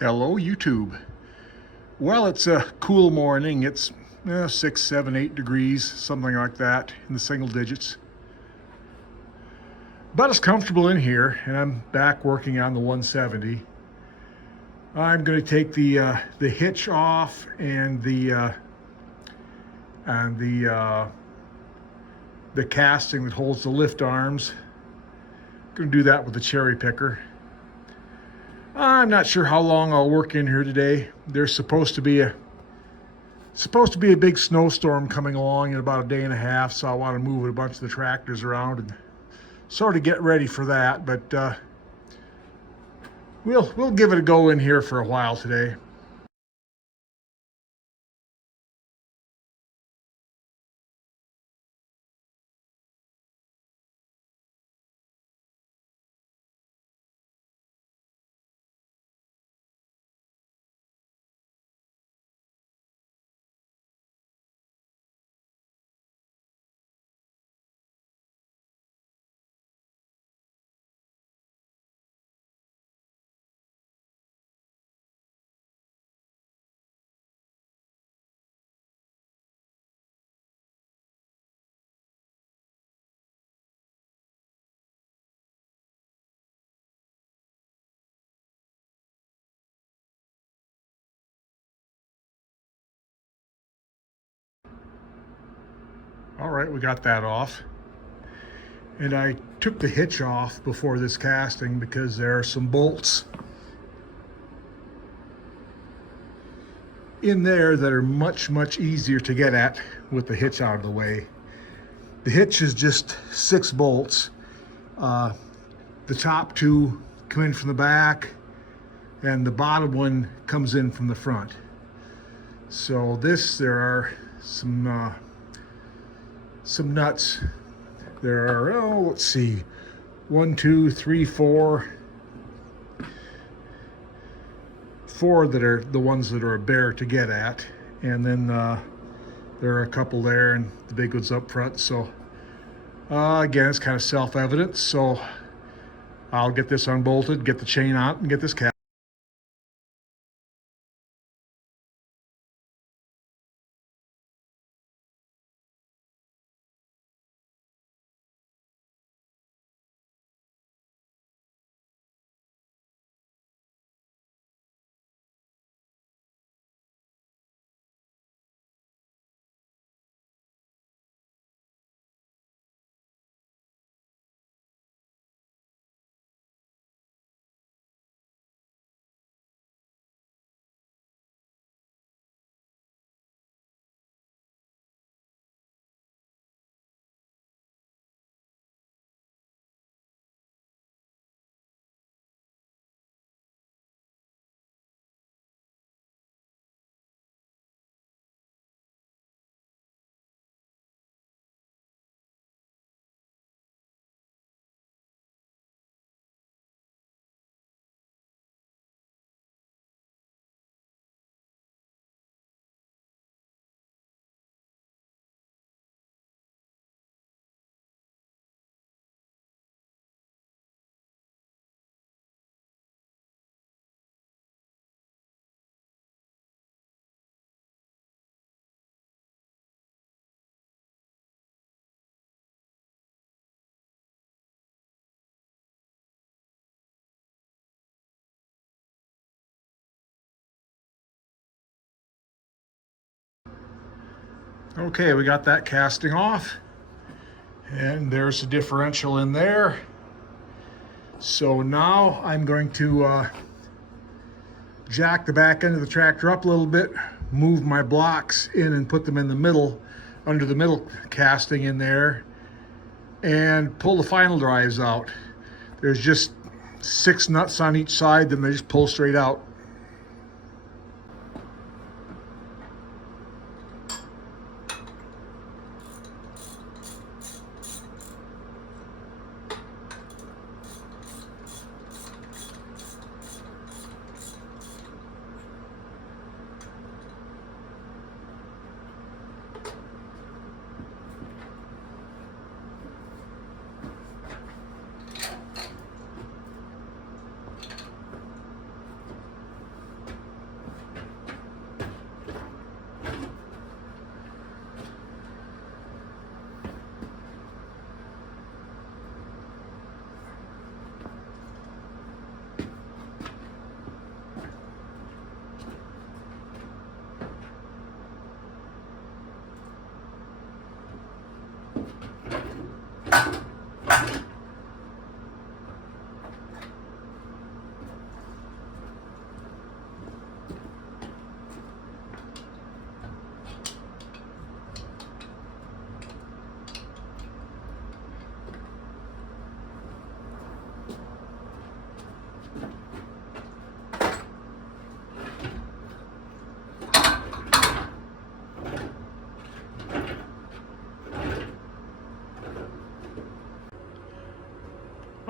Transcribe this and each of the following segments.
Hello, YouTube. Well, it's a cool morning. It's 6, 7, 8 degrees, something like that, in the single digits. But it's comfortable in here, and I'm back working on the 170. I'm going to take the hitch off and the casting that holds the lift arms. Going to do that with the cherry picker. I'm not sure how long I'll work in here today. There's supposed to be a big snowstorm coming along in about a day and a half, so I want to move a bunch of the tractors around and sort of get ready for that. But we'll give it a go in here for a while today. All right, we got that off. And I took the hitch off before this casting because there are some bolts in there that are much easier to get at with the hitch out of the way. The hitch is just 6 bolts. The top 2 come in from the back, and the bottom one comes in from the front. So there are some nuts. There are, let's see, 1, 2, 3, 4 that are the ones that are a bear to get at, and then there are a couple there, and the big one's up front. So again, it's kind of self-evident. So I'll get this unbolted, get the chain out, and get this cap. Okay, we got that casting off, and there's a differential in there. So now I'm going to jack the back end of the tractor up a little bit, move my blocks in and put them in the middle, under the middle casting in there, and pull the final drives out. There's just 6 nuts on each side, then they just pull straight out.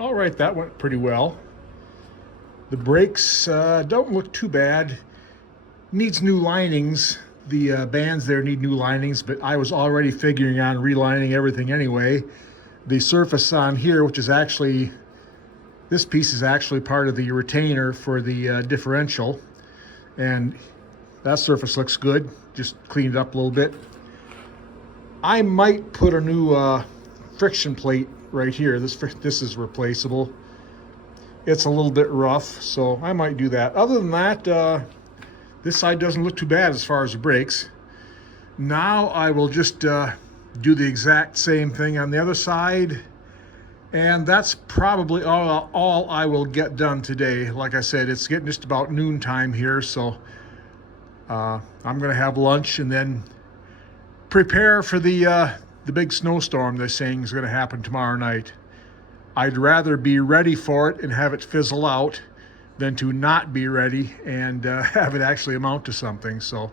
All right, that went pretty well. The brakes don't look too bad. Needs new linings. The bands there need new linings, but I was already figuring on relining everything anyway. The surface on here, which is actually, this piece is actually part of the retainer for the differential, and that surface looks good. Just cleaned it up a little bit. I might put a new friction plate right here. This is replaceable. It's a little bit rough, so I might do that. Other than that, this side doesn't look too bad as far as the brakes. Now I will just do the exact same thing on the other side, and that's probably all I will get done today. Like I said, it's getting just about noontime here, so I'm gonna have lunch and then prepare for the big snowstorm they're saying is gonna happen tomorrow night. I'd rather be ready for it and have it fizzle out than to not be ready and have it actually amount to something. So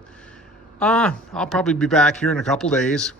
I'll probably be back here in a couple days.